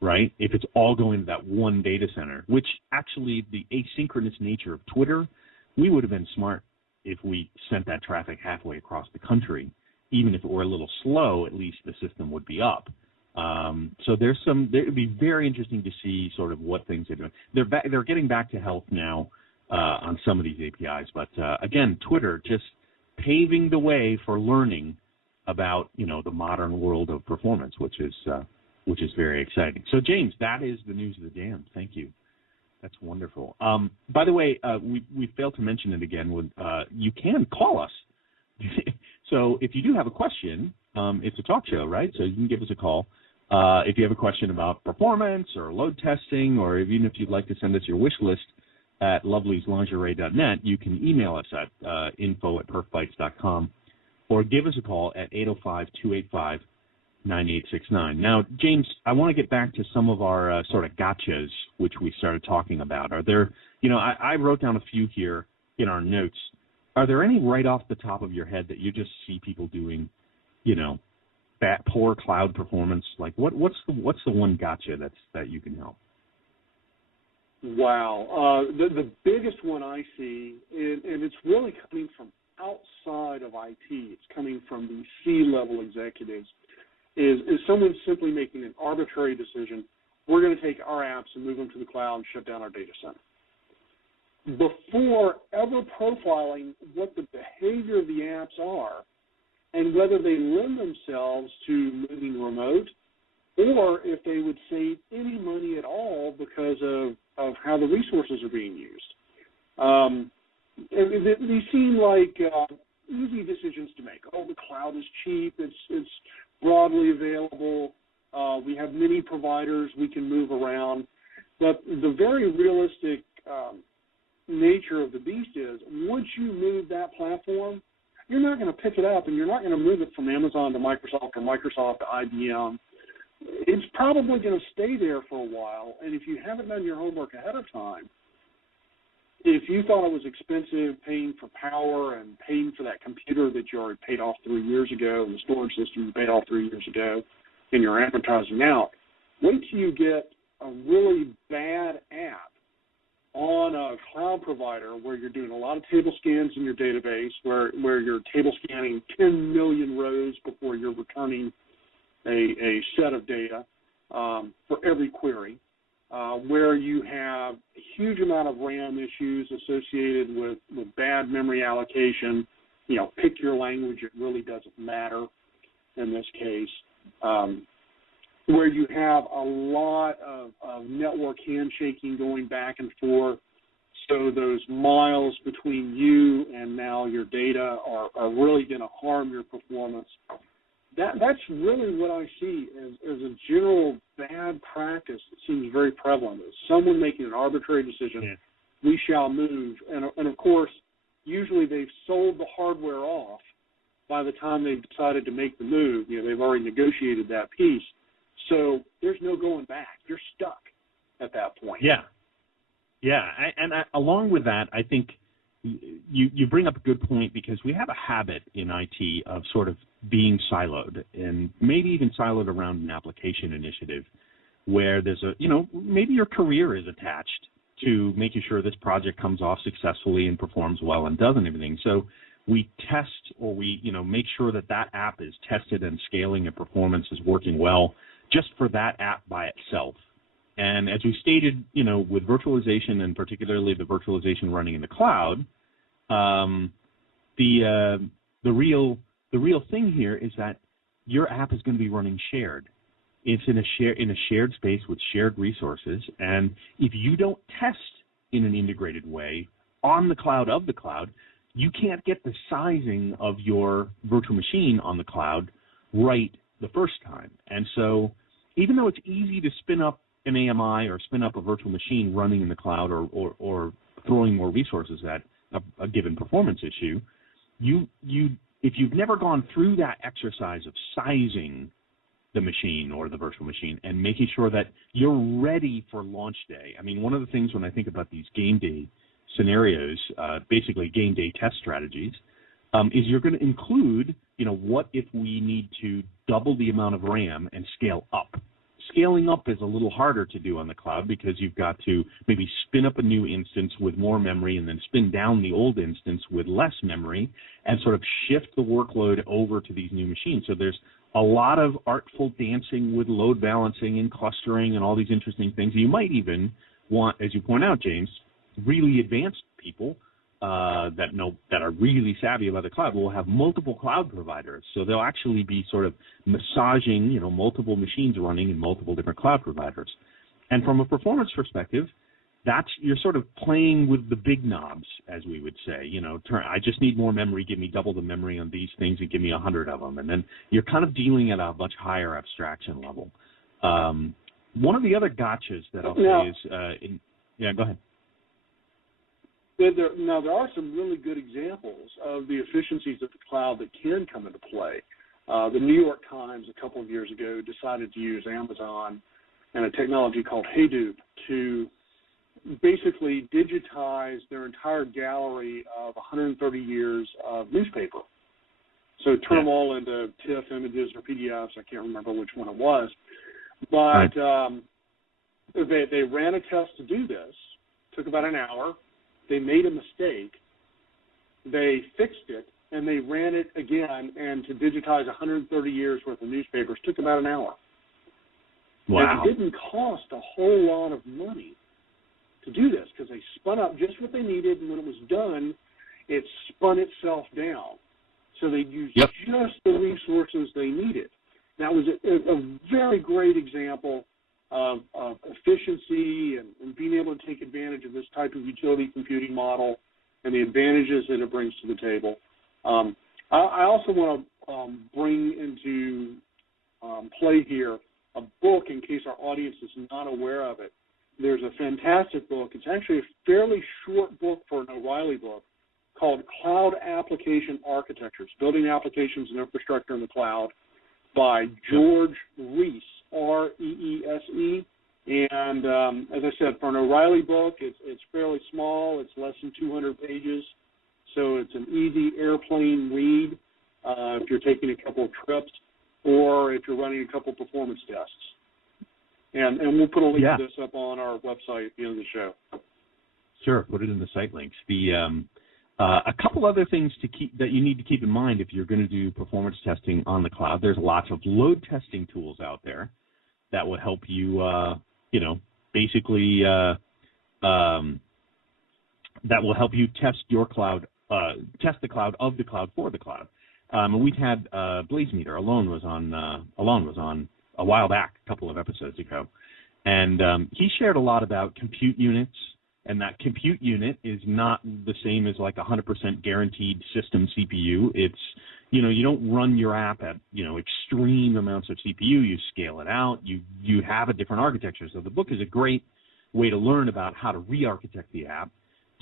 right? If it's all going to that one data center, which actually the asynchronous nature of Twitter, we would have been smart if we sent that traffic halfway across the country. Even if it were a little slow, at least the system would be up. So it would be very interesting to see sort of what things are doing. They're getting back to health now on some of these APIs, but again, Twitter just paving the way for learning about the modern world of performance, which is very exciting. So James, that is the news of the dam. Thank you. That's wonderful. By the way, we failed to mention it again. You can call us. So if you do have a question, it's a talk show, right? So you can give us a call. If you have a question about performance or load testing, or even if you'd like to send us your wish list at lovelieslingerie.net, you can email us at info@perfbytes.com or give us a call at 805-285-9869. Now, James, I want to get back to some of our sort of gotchas, which we started talking about. Are there, I wrote down a few here in our notes. Are there any right off the top of your head that you just see people doing, that poor cloud performance? Like, what's the one gotcha that you can help? Wow. The biggest one I see, and it's really coming from outside of IT, it's coming from the C-level executives, is someone simply making an arbitrary decision. We're going to take our apps and move them to the cloud and shut down our data center. Before ever profiling what the behavior of the apps are and whether they lend themselves to moving remote, or if they would save any money at all because of how the resources are being used. They seem like easy decisions to make. Oh, the cloud is cheap. It's broadly available. We have many providers we can move around. But the very realistic nature of the beast is once you move that platform, you're not going to pick it up and you're not going to move it from Amazon to Microsoft or Microsoft to IBM. It's probably going to stay there for a while. And if you haven't done your homework ahead of time, if you thought it was expensive paying for power and paying for that computer that you already paid off 3 years ago and the storage system you paid off 3 years ago and you're advertising out, wait till you get a really bad app on a cloud provider where you're doing a lot of table scans in your database, where you're table scanning 10 million rows before you're returning a set of data for every query, where you have a huge amount of RAM issues associated with bad memory allocation. Pick your language, it really doesn't matter in this case. Where you have a lot of network handshaking going back and forth, so those miles between you and now your data are really going to harm your performance. That's really what I see as a general bad practice that seems very prevalent. Is someone making an arbitrary decision, we shall move, and of course, usually they've sold the hardware off by the time they've decided to make the move. They've already negotiated that piece. So there's no going back. You're stuck at that point. Yeah. And along with that, I think you bring up a good point, because we have a habit in IT of sort of being siloed, and maybe even siloed around an application initiative where there's maybe your career is attached to making sure this project comes off successfully and performs well and does everything. So we test, or we make sure that app is tested and scaling and performance is working well just for that app by itself. And as we stated, with virtualization, and particularly the virtualization running in the cloud, the real thing here is that your app is going to be running shared. It's in a shared space with shared resources, and if you don't test in an integrated way on the cloud of the cloud, you can't get the sizing of your virtual machine on the cloud right the first time. And so even though it's easy to spin up an AMI or spin up a virtual machine running in the cloud, or throwing more resources at a given performance issue, if you've never gone through that exercise of sizing the machine or the virtual machine and making sure that you're ready for launch day. I mean, one of the things when I think about these game day scenarios, basically game day test strategies, is you're going to include, what if we need to double the amount of RAM and scale up? Scaling up is a little harder to do on the cloud, because you've got to maybe spin up a new instance with more memory and then spin down the old instance with less memory and sort of shift the workload over to these new machines. So there's a lot of artful dancing with load balancing and clustering and all these interesting things. You might even want, as you point out, James, really advanced people that are really savvy about the cloud will have multiple cloud providers. So they'll actually be sort of massaging, multiple machines running in multiple different cloud providers. And from a performance perspective, you're sort of playing with the big knobs, as we would say. I just need more memory. Give me double the memory on these things and give me 100 of them. And then you're kind of dealing at a much higher abstraction level. One of the other gotchas that I'll say is, go ahead. Now, there are some really good examples of the efficiencies of the cloud that can come into play. The New York Times a couple of years ago decided to use Amazon and a technology called Hadoop to basically digitize their entire gallery of 130 years of newspaper. So turn them all into TIFF images or PDFs. I can't remember which one it was. But they ran a test to do this. Took about an hour. They made a mistake, they fixed it, and they ran it again, and to digitize 130 years worth of newspapers took about an hour. Wow. And it didn't cost a whole lot of money to do this, because they spun up just what they needed, and when it was done, it spun itself down. So they used just the resources they needed. That was a very great example of efficiency and being able to take advantage of this type of utility computing model and the advantages that it brings to the table. I also want to bring into play here a book in case our audience is not aware of it. There's a fantastic book. It's actually a fairly short book for an O'Reilly book called Cloud Application Architectures, Building Applications and Infrastructure in the Cloud by George Reese, R-E-E-S-E. And as I said, for an O'Reilly book, it's fairly small. It's less than 200 pages. So it's an easy airplane read if you're taking a couple of trips or if you're running a couple of performance tests. And we'll put a link to this up on our website at the end of the show. Sure, put it in the site links. A couple other things that you need to keep in mind if you're going to do performance testing on the cloud. There's lots of load testing tools out there that will help you, basically that will help you test your cloud, test the cloud of the cloud for the cloud. And we've had BlazeMeter. Alon was on a while back, a couple of episodes ago, and he shared a lot about compute units, and that compute unit is not the same as like 100% guaranteed system CPU. It's, you don't run your app at, extreme amounts of CPU. You scale it out. You have a different architecture. So the book is a great way to learn about how to re-architect the app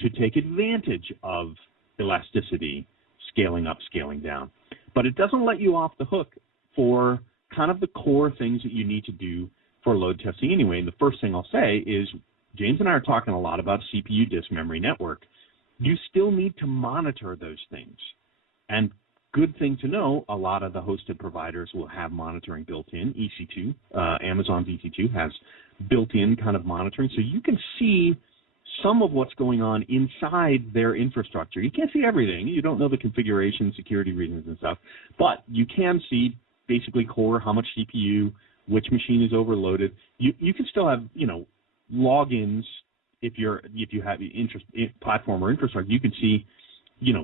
to take advantage of elasticity, scaling up, scaling down. But it doesn't let you off the hook for kind of the core things that you need to do for load testing anyway. And the first thing I'll say is James and I are talking a lot about CPU disk memory network. You still need to monitor those things. And good thing to know, a lot of the hosted providers will have monitoring built in. EC2, Amazon's EC2 has built-in kind of monitoring. So you can see some of what's going on inside their infrastructure. You can't see everything. You don't know the configuration, security reasons and stuff. But you can see basically core, how much CPU, which machine is overloaded. You can still have, logins if you have platform or infrastructure. You can see,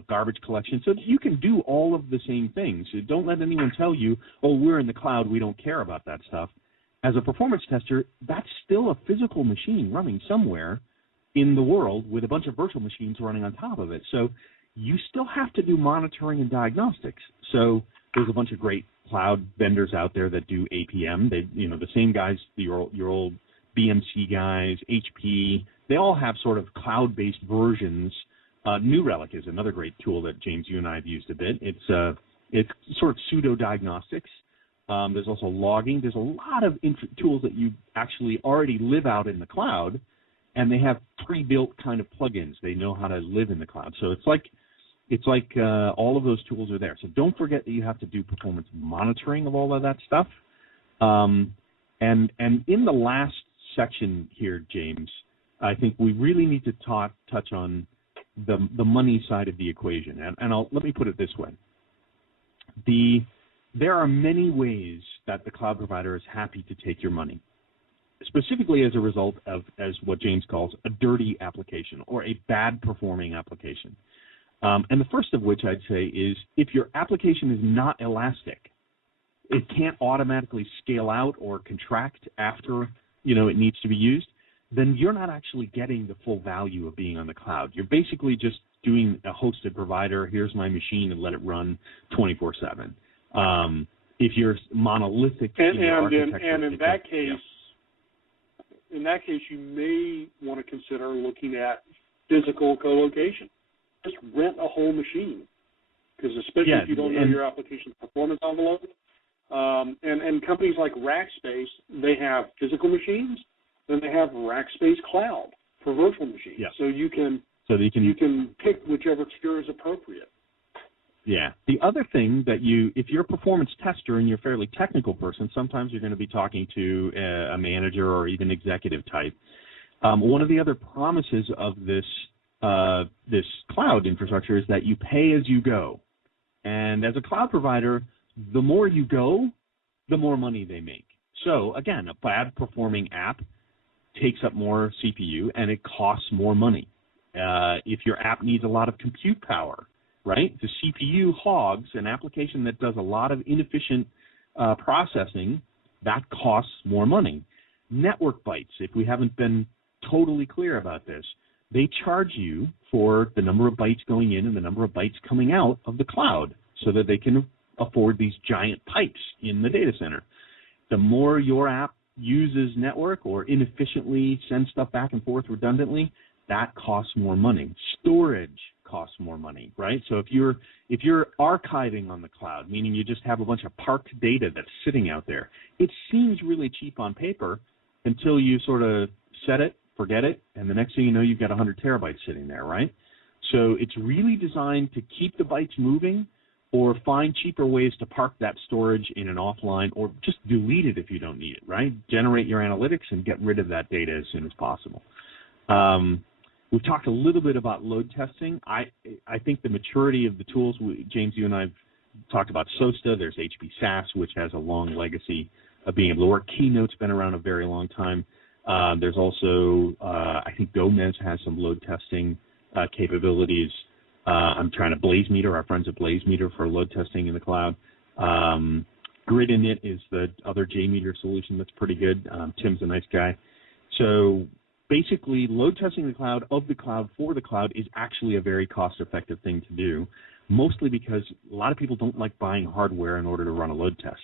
garbage collection. So you can do all of the same things. So don't let anyone tell you, oh, we're in the cloud, we don't care about that stuff. As a performance tester, that's still a physical machine running somewhere in the world with a bunch of virtual machines running on top of it. So you still have to do monitoring and diagnostics. So there's a bunch of great cloud vendors out there that do APM. They, the same guys, your old BMC guys, HP, they all have sort of cloud-based versions. New Relic is another great tool that James, you and I have used a bit. It's sort of pseudo-diagnostics. There's also logging. There's a lot of tools that you actually already live out in the cloud, and they have pre-built kind of plugins. They know how to live in the cloud. So it's like all of those tools are there. So don't forget that you have to do performance monitoring of all of that stuff. And in the last section here, James, I think we really need to touch on the money side of the equation. And let me put it this way. There are many ways that the cloud provider is happy to take your money, specifically as a result of, as what James calls, a dirty application or a bad performing application. And the first of which I'd say is if your application is not elastic, it can't automatically scale out or contract after it needs to be used, then you're not actually getting the full value of being on the cloud. You're basically just doing a hosted provider, here's my machine, and let it run 24/7. If you're monolithic in your architecture, and in that case, you may want to consider looking at physical co-location. Just rent a whole machine, because especially if you don't know your application's performance envelope. And companies like Rackspace, they have physical machines, then they have Rackspace Cloud for virtual machines. Yeah. So you can pick whichever tier is appropriate. Yeah. The other thing that if you're a performance tester and you're a fairly technical person, sometimes you're going to be talking to a manager or even executive type. One of the other promises of this cloud infrastructure is that you pay as you go. And as a cloud provider, the more you go, the more money they make. So again, a bad performing app takes up more CPU and it costs more money. If your app needs a lot of compute power, right? The CPU hogs an application that does a lot of inefficient processing, that costs more money. Network bytes, if we haven't been totally clear about this, they charge you for the number of bytes going in and the number of bytes coming out of the cloud so that they can afford these giant pipes in the data center. The more your app uses network or inefficiently sends stuff back and forth redundantly, that costs more money. Storage costs more money, right? So if you're archiving on the cloud, meaning you just have a bunch of parked data that's sitting out there, it seems really cheap on paper until you sort of set it, forget it, and the next thing you know, you've got 100 terabytes sitting there, right? So it's really designed to keep the bytes moving or find cheaper ways to park that storage in an offline or just delete it if you don't need it, right? Generate your analytics and get rid of that data as soon as possible. We've talked a little bit about load testing. I think the maturity of the tools, James, you and I have talked about SOSTA. There's HP SAS, which has a long legacy of being able to work. Keynote's been around a very long time. There's also, I think Gomez has some load testing capabilities. I'm trying to BlazeMeter, our friends at BlazeMeter for load testing in the cloud. GridInit is the other JMeter solution that's pretty good. Tim's a nice guy. So basically, load testing the cloud of the cloud for the cloud is actually a very cost-effective thing to do, mostly because a lot of people don't like buying hardware in order to run a load test.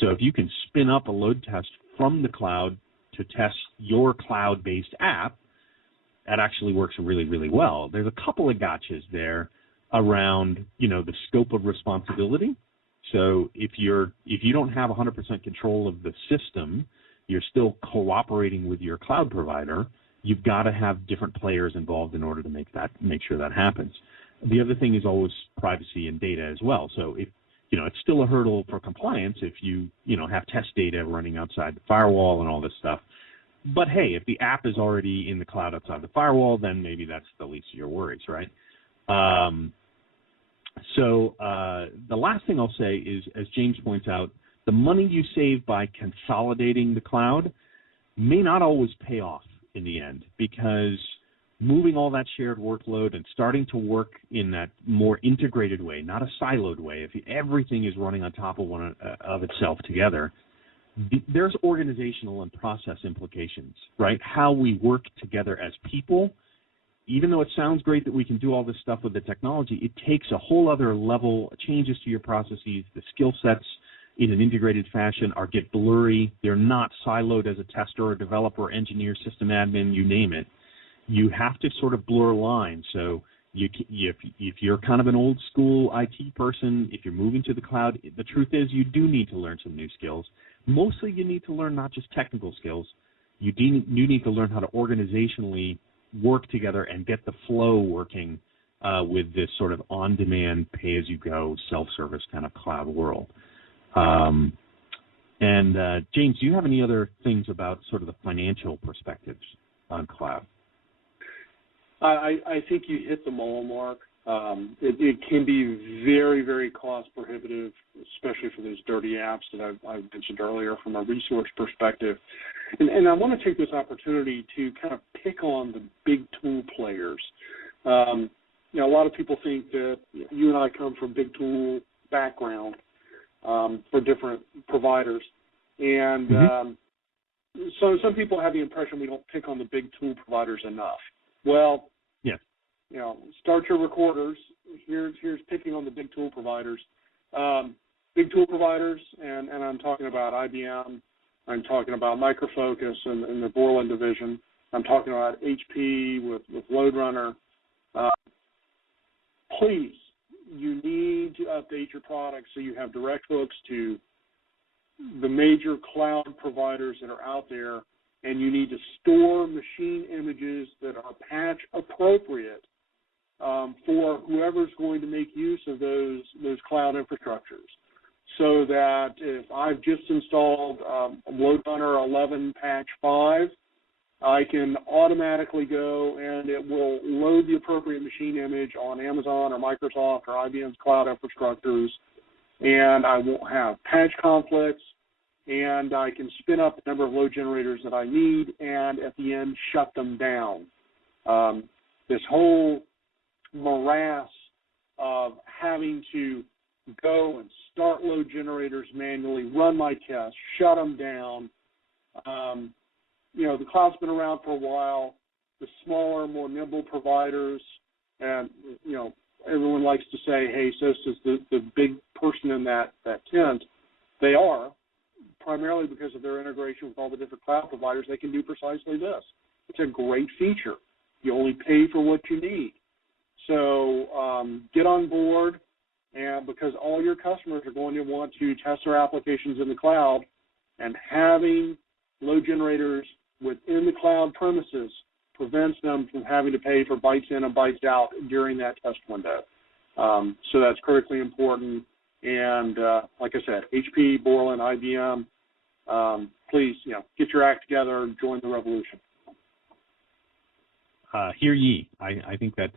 So if you can spin up a load test from the cloud to test your cloud-based app, that actually works really, really well. There's a couple of gotchas there around, the scope of responsibility. So if you don't have 100% control of the system, you're still cooperating with your cloud provider, you've got to have different players involved in order to make sure that happens. The other thing is always privacy and data as well. So if it's still a hurdle for compliance if you have test data running outside the firewall and all this stuff. But hey, if the app is already in the cloud outside the firewall, then maybe that's the least of your worries, right? So the last thing I'll say is, as James points out, the money you save by consolidating the cloud may not always pay off in the end, because moving all that shared workload and starting to work in that more integrated way, not a siloed way, if everything is running on top of one of itself together, there's organizational and process implications, right? How we work together as people. Even though it sounds great that we can do all this stuff with the technology, it takes a whole other level, changes to your processes, the skill sets in an integrated fashion get blurry. They're not siloed as a tester or developer, engineer, system admin, you name it. You have to sort of blur lines. So if you're kind of an old school IT person, if you're moving to the cloud, the truth is you do need to learn some new skills. Mostly you need to learn not just technical skills. You need to learn how to organizationally work together and get the flow working with this sort of on-demand, pay-as-you-go, self-service kind of cloud world. James, do you have any other things about sort of the financial perspectives on cloud? I think you hit them all, Mark. It can be very, very cost prohibitive, especially for those dirty apps that I've mentioned earlier from a resource perspective. And I want to take this opportunity to kind of pick on the big tool players. A lot of people think that you and I come from big tool background for different providers. And so some people have the impression we don't pick on the big tool providers enough. Well, yes. Start your recorders. Here's picking on the big tool providers. Big tool providers, and I'm talking about IBM. I'm talking about Micro Focus and the Borland division. I'm talking about HP with LoadRunner. Please, you need to update your product so you have direct hooks to the major cloud providers that are out there, and you need to store machine images that are patch appropriate for whoever's going to make use of those cloud infrastructures. So that if I've just installed LoadRunner 11 patch 5, I can automatically go and it will load the appropriate machine image on Amazon or Microsoft or IBM's cloud infrastructures, and I won't have patch conflicts, and I can spin up the number of load generators that I need and at the end shut them down. This whole morass of having to go and start load generators manually, run my tests, shut them down. The cloud's been around for a while. the smaller, more nimble providers, and, everyone likes to say, hey, SOS is the big person in that tent. They are, primarily because of their integration with all the different cloud providers. They can do precisely this. It's a great feature. You only pay for what you need. So get on board, and because all your customers are going to want to test their applications in the cloud, and having load generators within the cloud premises prevents them from having to pay for bytes in and bytes out during that test window. So that's critically important. And like I said, HP, Borland, IBM, please, get your act together and join the revolution. Hear ye. I think that's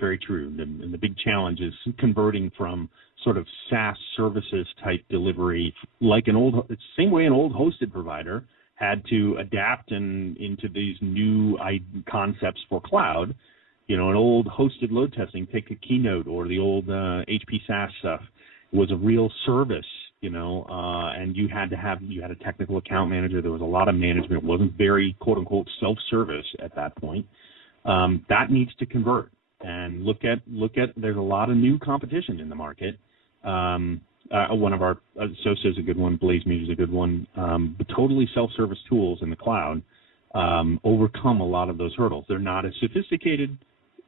very true. And the big challenge is converting from sort of SaaS services type delivery, like it's the same way an old hosted provider had to adapt into these new concepts for cloud. An old hosted load testing, take a Keynote or the old HP SaaS stuff, was a real service, and you had a technical account manager. There was a lot of management. It wasn't very quote unquote self-service at that point. That needs to convert, and look at. There's a lot of new competition in the market. One of our SOS is a good one. BlazeMeter is a good one. The totally self-service tools in the cloud overcome a lot of those hurdles. They're not as sophisticated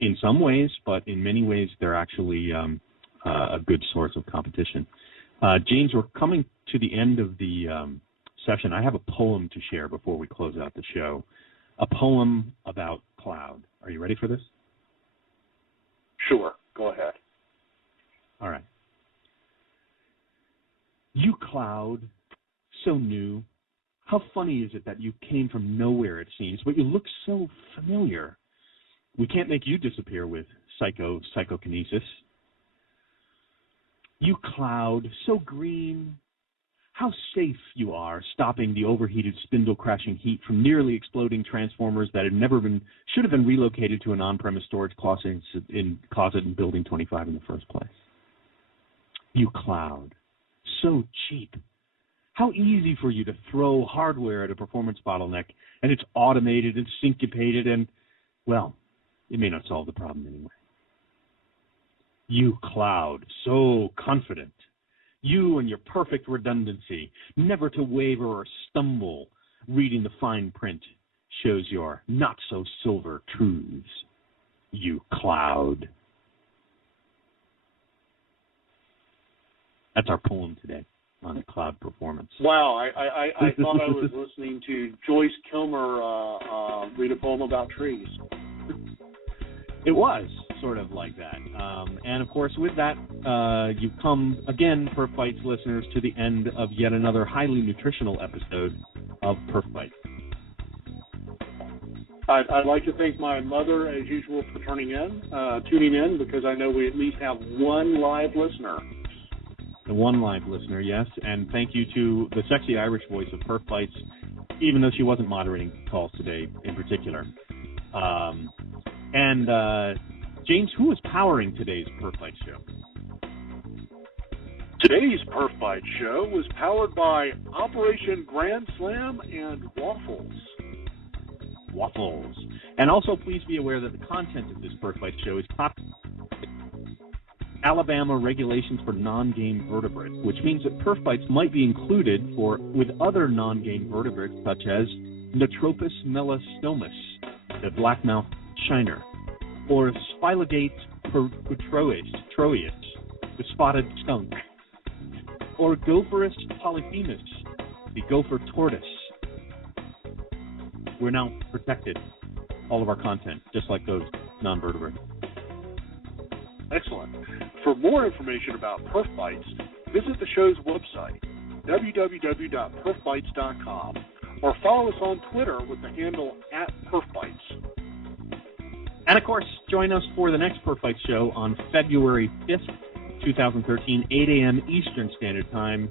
in some ways, but in many ways they're actually a good source of competition. James, we're coming to the end of the session. I have a poem to share before we close out the show. A poem about cloud. Are you ready for this? Sure. Go ahead. All right. You cloud, so new. How funny is it that you came from nowhere, it seems, but you look so familiar. We can't make you disappear with psychokinesis. You cloud, so green. How safe you are, stopping the overheated spindle-crashing heat from nearly exploding transformers that should have been relocated to an on-premise storage closet in Building 25 in the first place. You cloud, so cheap. How easy for you to throw hardware at a performance bottleneck, and it's automated and syncopated, and, well, it may not solve the problem anyway. You cloud, so confident. You and your perfect redundancy, never to waver or stumble. Reading the fine print shows your not-so-silver truths. You cloud. That's our poem today on cloud performance. Wow, I thought I was listening to Joyce Kilmer read a poem about trees. It was sort of like that. And, of course, with that, you come, again, PerfBytes listeners, to the end of yet another highly nutritional episode of PerfBytes. I'd like to thank my mother, as usual, for tuning in, because I know we at least have one live listener. One live listener, yes. And thank you to the sexy Irish voice of PerfBytes, even though she wasn't moderating calls today in particular. And James, who is powering today's PerfBytes show? Today's PerfBytes show was powered by Operation Grand Slam and Waffles. And also, please be aware that the content of this PerfBytes show is Alabama regulations for non-game vertebrates, which means that PerfBytes might be included with other non-game vertebrates such as Natropus melastomus, the blackmouth shiner, or Spilogate troeus, the spotted skunk, or Gopherus polyphemus, the gopher tortoise. We're now protected, all of our content, just like those non-vertebrates. Excellent. For more information about PerfBytes, visit the show's website, www.perfbytes.com, or follow us on Twitter with the handle @PerfBytes. And, of course, join us for the next PerfBytes show on February 5th, 2013, 8 a.m. Eastern Standard Time.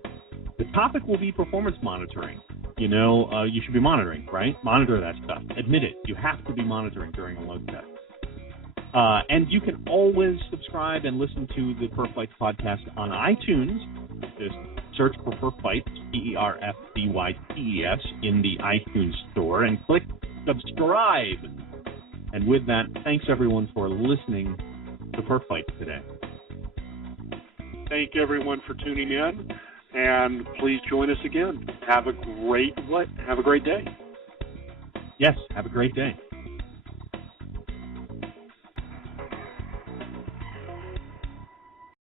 The topic will be performance monitoring. You should be monitoring, right? Monitor that stuff. Admit it. You have to be monitoring during a load test. And you can always subscribe and listen to the PerfBytes podcast on iTunes. Just search for PerfBytes, PerfBytes, in the iTunes store, and click subscribe. And with that, thanks everyone for listening to PerfBytes today. Thank everyone for tuning in, and please join us again. Have a great day. Yes, have a great day.